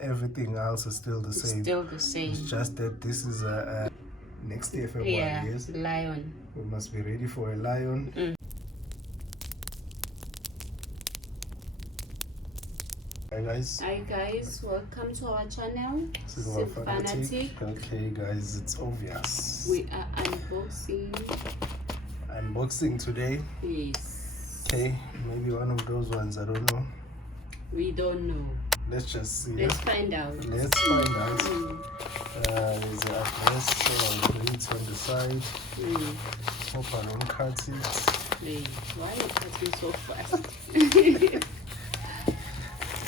everything else is still the same. Still the same. It's just that this is a next year February. Yeah, yes, lion. We must be ready for a lion. Hi guys, welcome to our channel, silver&gold. Okay guys, it's obvious we are unboxing today. Yes. Okay, maybe one of those ones, I don't know. We don't know. Let's just see. Let's find out. There's an address, so it's on the side. Hope I don't cut it. Hey, why are you cutting so fast?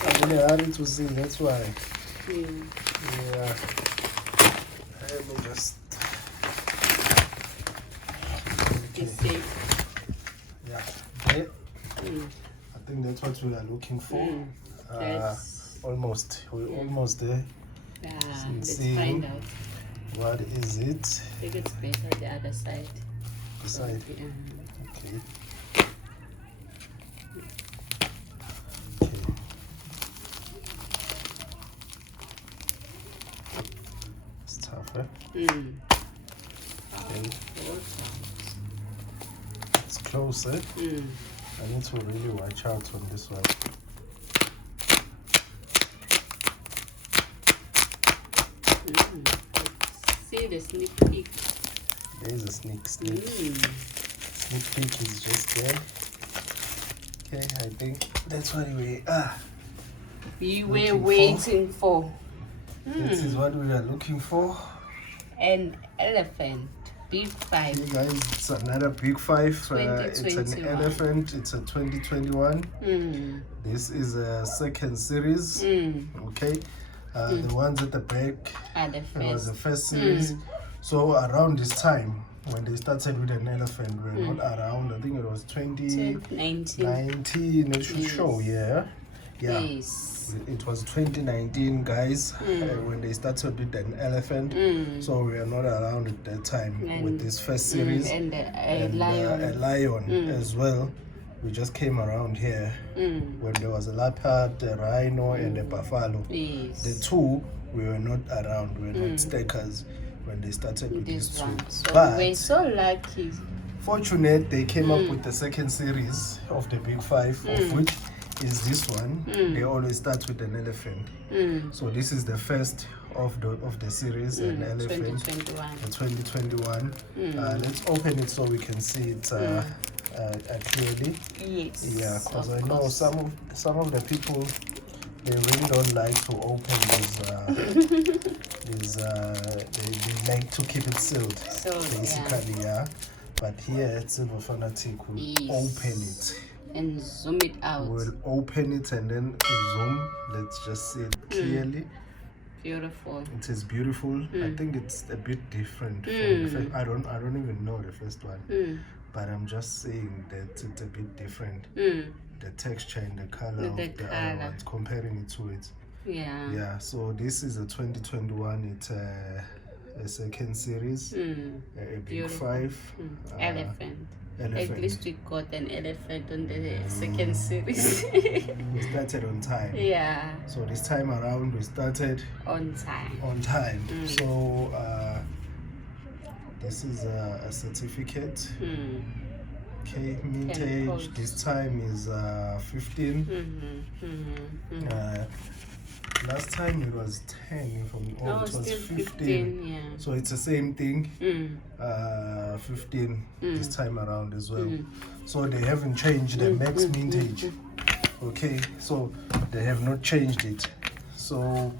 I'm in a hurry to see, that's why. Yeah. Let me just. Okay. Yeah. Okay. I think that's what we are looking for. Almost. We're almost there. Yeah. Let's find out. What is it? I think it's better the other side. The side. Okay. It's tough, eh? Okay. It's close, eh? I need to really watch out on this one. See the sneak peek. There is a sneak peek. Sneak peek is just there. Okay, I think that's what we were waiting for. This is what we are looking for. An elephant, big 5. Okay, guys, it's another big 5. It's an elephant. It's a 2021. This is a second series. Okay. The ones at the back was the first series. So around this time, when they started with an elephant, we were not around. I think it was 2019. It should show, yeah. Yes. It was 2019, guys, when they started with an elephant. So we are not around at that time with this first series. And a lion as well. We just came around here when there was a leopard, a rhino, and a buffalo. Yes. The two, we were not around. We were not stakers when they started with these two. So but we're so lucky. Fortunate, they came up with the second series of the big 5, of which is this one. They always start with an elephant. So this is the first of the series, an elephant. 2021. Let's open it so we can see it clearly. Yes. Yeah, because I know some of the people, they really don't like to open these. They like to keep it sealed. Basically, yeah. But here at Silver Fanatic, we'll open it and zoom it out. We'll open it and then zoom. Let's just see it clearly. Beautiful. It is beautiful. I think it's a bit different from the first. I don't even know the first one, but I'm just saying that it's a bit different. The texture and the color of the other ones, comparing it to it. Yeah. So this is a 2021. It's a second series, a big 5. Elephant. At least we got an elephant on the second series. We started on time. Yeah. So this time around, we started on time. So this is a certificate. Okay, mintage. This time is 15. Last time it was 10. It was 15. Yeah. So it's the same thing. 15 this time around as well. So they haven't changed the max mintage. Okay, so they have not changed it. So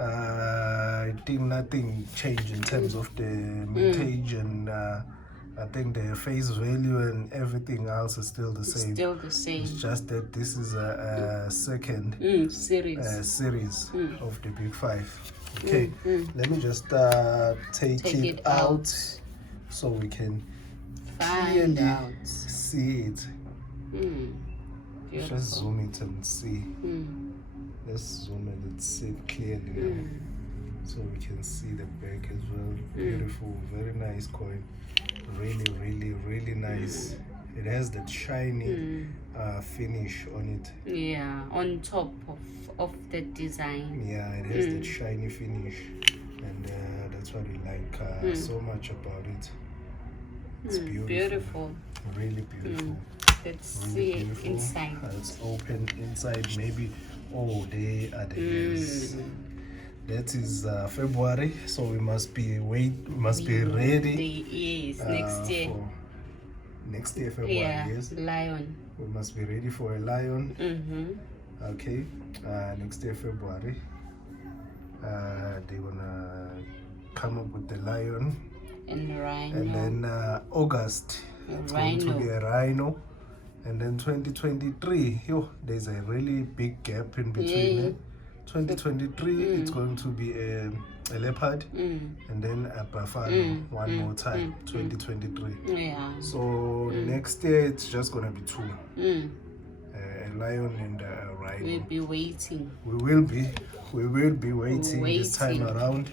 I think nothing changed in terms of the mintage, and I think the face value and everything else is still the same. It's just that this is a second series of the big 5. Okay, let me just take it out so we can clearly see it. Just zoom it and see. Let's zoom it and see it clearly now, so we can see the back as well. Beautiful, very nice coin. Really nice. it has that shiny finish on it. Yeah, on top of the design. Yeah, it has that shiny finish, and that's what we like so much about it. It's beautiful. Really beautiful. Let's Really see beautiful. inside. It's open inside. Maybe, oh, they are the years. That is February, so we must be ready. Yes, next year. Next year, February. Yeah, Yes, lion. we must be ready for a lion. Okay, next year, February. They're gonna come up with the lion, And rhino. and then August it's going to be a rhino, and then 2023. Yo, there's a really big gap in between. Yeah. 2023 it's going to be a leopard, and then a buffalo one more time. 2023. Yeah. So next year it's just gonna be two, a lion and a rhino. We'll be waiting. We will be waiting this time around.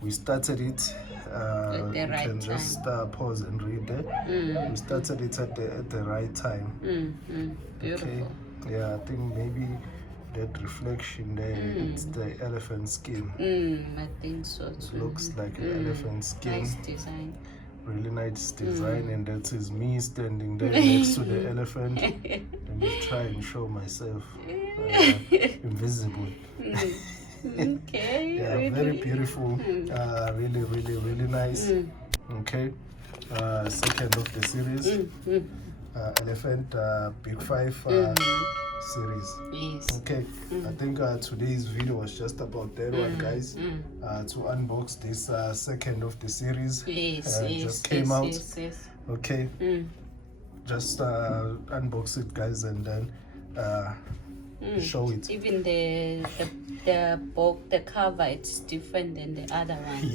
We started it. At the you right can just pause and read there. We started it at the right time. Beautiful. Okay. Yeah, I think maybe that reflection there, it's the elephant skin. I think so too. It looks like an elephant skin. Nice design. Really nice design, and that is me standing there next to the elephant. Let me try and show myself invisible. Okay. Yeah, really? very beautiful. Really nice. Okay. Second of the series. Elephant Big Five series. Yes. Okay. I think today's video was just about that one, guys. To unbox this second of the series. Yes. Just came out. Yes. Okay. Just unbox it, guys, and then show it. Even the book, the cover, it's different than the other one.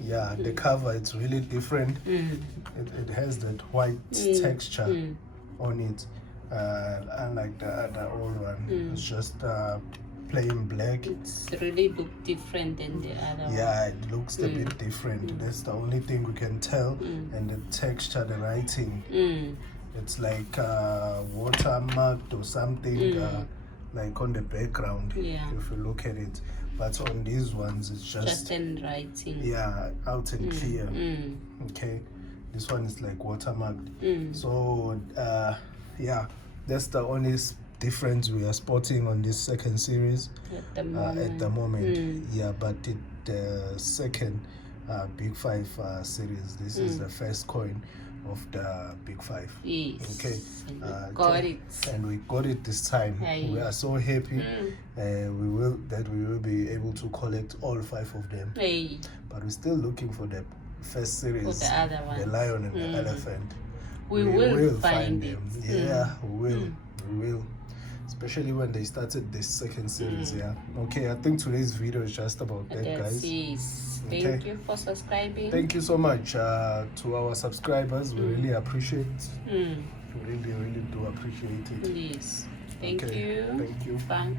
Yeah, the cover, it's really different. It has that white texture on it, unlike the other old one. It's just plain black. It's really look different than the other one. Yeah, it looks a bit different. That's the only thing we can tell. And the texture, the writing, it's like watermarked or something, like on the background. Yeah. If you look at it, but on these ones it's Just in writing. yeah, out and clear. Okay, this one is like watermarked. So yeah, that's the only difference we are spotting on this second series at the moment. Yeah, but the second Big Five series, this is the first coin of the Big Five. Yes. Okay. Got it. And we got it this time. Hey. We are so happy. We will be able to collect all 5 of them. Hey. But we're still looking for the first series, For the other ones. the lion and the elephant. We will find them. it. Yeah, we will. Especially when they started this second series. Yeah. Okay, I think today's video is just about that, guys. Yes. Thank you for subscribing. Thank you so much to our subscribers. We really appreciate. We really do appreciate it. Yes. Thank Okay, you. thank you. Bye.